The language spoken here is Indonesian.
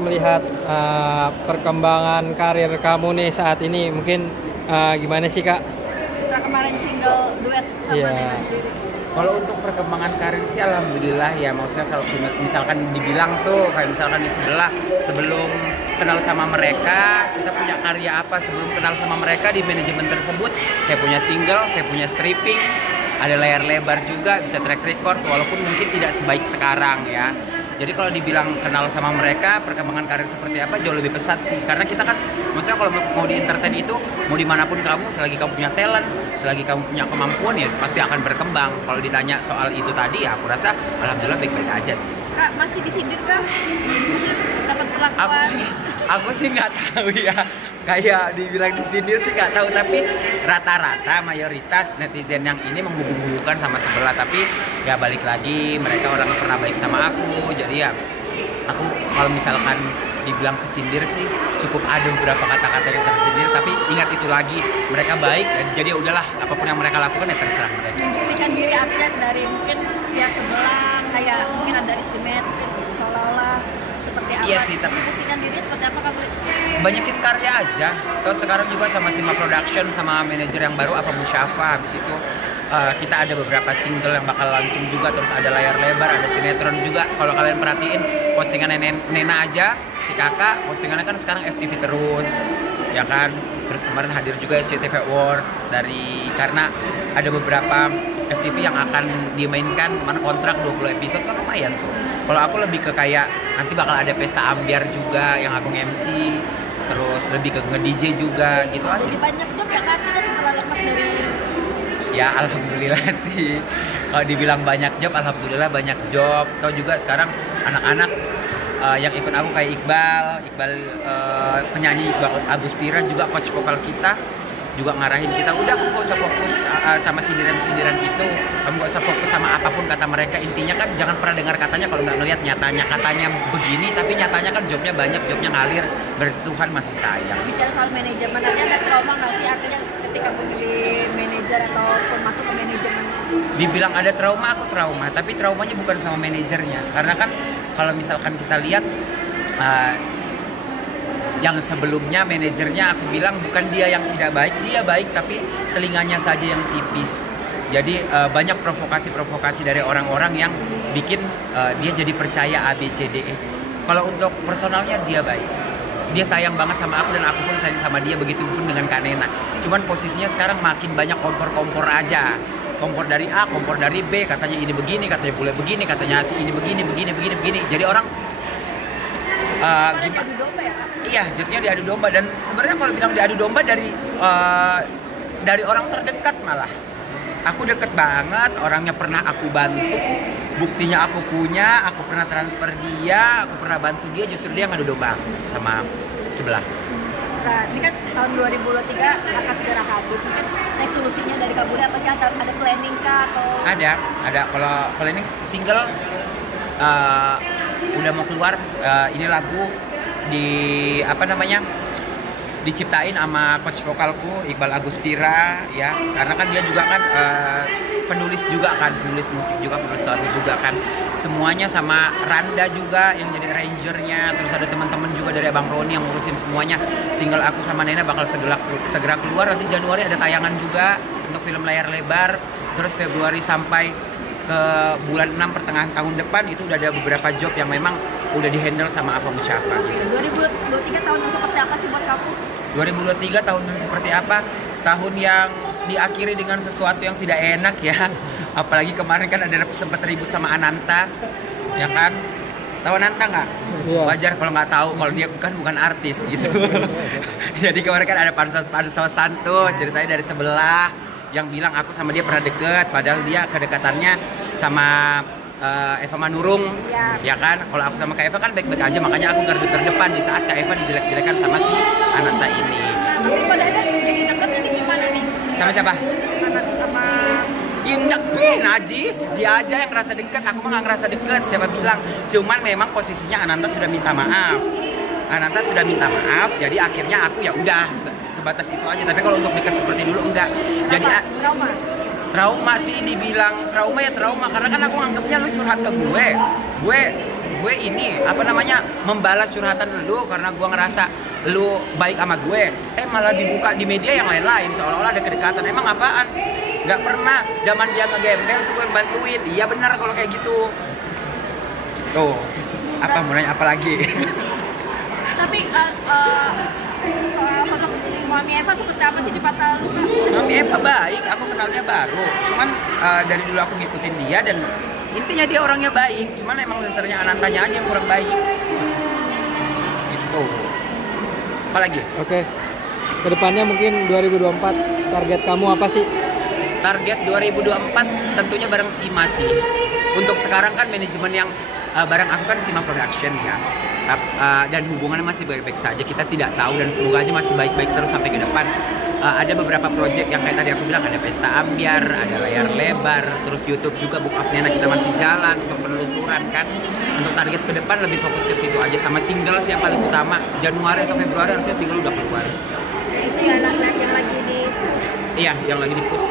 melihat perkembangan karir kamu nih saat ini. Mungkin gimana sih Kak? Setelah kemarin single duet sama Iya. Nena sendiri. Kalau untuk perkembangan karir sih alhamdulillah ya, maksudnya kalau misalkan dibilang tuh kayak misalkan di sebelah sebelum kenal sama mereka kita punya karya apa, sebelum kenal sama mereka di manajemen tersebut saya punya single, saya punya stripping, ada layar lebar juga, bisa track record walaupun mungkin tidak sebaik sekarang ya. Jadi kalau dibilang kenal sama mereka, perkembangan karir seperti apa jauh lebih pesat sih. Karena kita kan, maksudnya kalau mau di entertain itu, mau dimanapun kamu, selagi kamu punya talent, selagi kamu punya kemampuan ya pasti akan berkembang. Kalau ditanya soal itu tadi ya aku rasa alhamdulillah baik-baik aja sih. Kak, masih disindir kah? Masih dapat perlakuan? Aku sih nggak tahu ya. Kayak dibilang disindir sih nggak tahu, tapi rata-rata mayoritas netizen yang ini menghubung-hubungkan sama sebelah. Tapi ya balik lagi, mereka orang yang pernah baik sama aku, jadi ya aku kalau misalkan dibilang kesindir sih cukup ada beberapa kata-kata yang tersindir, tapi ingat itu lagi mereka baik, jadi ya udahlah apapun yang mereka lakukan ya terserah mereka. Membuktikan diri atlet dari mungkin pihak sebelah, kayak mungkin ada istimewa, mungkin seolah-olah seperti apa? Iya sih, tapi membuktikan diri seperti apa Kak? banyakin karya aja. Terus sekarang juga sama Sima Production sama manajer yang baru Ava Musyafa. Habis itu kita ada beberapa single yang bakal launching juga, terus ada layar lebar, ada sinetron juga. Kalau kalian perhatiin postingan Nena aja, si kakak postingannya kan sekarang FTV terus, ya kan. Terus kemarin hadir juga SCTV Award karena ada beberapa FTV yang akan dimainkan, kemarin kontrak 20 episode kan lumayan tuh. Kalau aku lebih ke kayak nanti bakal ada pesta ambiar juga yang aku MC, terus lebih ke nge-DJ juga gitu aja. Jadi banyak job ya Kak, kita setelah lepas dari... Ya alhamdulillah sih. Kalau dibilang banyak job, alhamdulillah banyak job. Tahu juga sekarang anak-anak yang ikut aku kayak Iqbal penyanyi Iqbal Agustira juga coach vokal kita juga ngarahin kita, udah kamu gak usah fokus sama sindiran-sindiran itu, kamu gak usah fokus sama apapun kata mereka. Intinya kan jangan pernah dengar katanya kalau nggak ngelihat nyatanya. Katanya begini tapi nyatanya kan jobnya banyak, jobnya ngalir, berarti Tuhan masih sayang. Bicara soal manajemen, ada trauma nggak sih akhirnya ketika memilih manajer ataupun masuk ke manajemen? Dibilang ada trauma, aku trauma, tapi traumanya bukan sama manajernya. Karena kan kalau misalkan kita lihat yang sebelumnya manajernya aku bilang bukan dia yang tidak baik, dia baik tapi telinganya saja yang tipis. Jadi banyak provokasi dari orang-orang yang bikin dia jadi percaya ABCDE. Kalau untuk personalnya dia baik, dia sayang banget sama aku dan aku pun sayang sama dia, begitupun dengan Kak Nena. Cuman posisinya sekarang makin banyak kompor-kompor aja. Kompor dari A, kompor dari B, katanya ini begini, katanya boleh begini, katanya si ini begini. Jadi orang Diadu domba ya Kak? iya, jadinya diadu domba. Dan sebenarnya kalau bilang diadu domba dari orang terdekat malah. Aku deket banget, orangnya pernah aku bantu, buktinya aku punya, aku pernah transfer dia, aku pernah bantu dia, justru dia ngadu domba aku sama sebelah. Nah, ini kan tahun 2023 akan segera habis. Mungkin next solusinya dari Kak Budi apa sih? Ada planning kah atau? Ada. Kalau ini single udah mau keluar, ini lagu diciptain sama coach vokalku Iqbal Agustira ya, karena kan dia juga kan penulis musik juga, penulis lagu juga kan, semuanya sama Randa juga yang jadi arrangernya, terus ada teman-teman juga dari Abang Roni yang ngurusin semuanya. Single aku sama Nena bakal segera keluar, nanti Januari ada tayangan juga untuk film layar lebar, terus Februari sampai ke bulan 6 pertengahan tahun depan itu udah ada beberapa job yang memang udah dihandle sama Ava Musyafa. 2023 tahun yang seperti apa sih buat kamu? 2023 tahun yang seperti apa? Tahun yang diakhiri dengan sesuatu yang tidak enak ya. Apalagi kemarin kan ada sempat ribut sama Ananta, ya kan? Tahu Ananta nggak? Iya. Wajar kalau nggak tahu, kalau dia bukan artis gitu. Jadi kemarin kan ada pansos-pansosan tuh ceritanya dari sebelah yang bilang aku sama dia pernah deket, padahal dia kedekatannya sama Eva Manurung, ya kan? Kalau aku sama Kak Eva kan baik-baik aja, makanya aku garda terdepan di saat Kak Eva dijelek-jelekan sama si Ananta ini. Tapi pada jadi deket ini gimana nih? Sama siapa? Sama Indah najis, dia aja yang ngerasa deket, aku mah nggak ngerasa deket, siapa bilang? Cuman memang posisinya Ananta sudah minta maaf. Jadi akhirnya aku ya udah sebatas itu aja. Tapi kalau untuk deket seperti dulu enggak. Jadi trauma sih, dibilang trauma ya trauma, karena kan aku anggapnya lu curhat ke gue gue ini apa namanya membalas curhatan lu karena gue ngerasa lu baik sama gue, malah dibuka di media yang lain-lain seolah-olah ada kedekatan. Emang apaan? Nggak pernah. Zaman dia ngegembel tuh gue yang bantuin. Iya benar kalau kayak gitu. Tuh, apa mau nanya apa lagi? Tapi soal sosok Mami Eva seperti apa sih di Mata lu, Kak? Mami Eva baik, aku kenalnya baru. Cuman dari dulu aku ngikutin dia dan intinya dia orangnya baik. Cuman emang dasarnya Anantanya aja yang kurang baik. Gitu. Apalagi? Oke. Kedepannya mungkin 2024 target kamu apa sih? Target 2024 tentunya bareng Sima sih. Untuk sekarang kan manajemen yang bareng aku kan Sima Production ya. Dan hubungannya masih baik-baik saja. Kita tidak tahu dan semoga aja masih baik-baik terus sampai ke depan. Ada beberapa project yang kayak tadi aku bilang, ada Pesta Ambyar, ada Layar Lebar, terus YouTube juga Book of Nena kita masih jalan untuk penelusuran kan. Untuk target ke depan lebih fokus ke situ aja sama single sih yang paling utama. Januari atau Februari harusnya single udah keluar. Itu ya yang lagi di push. Iya, yang lagi di push.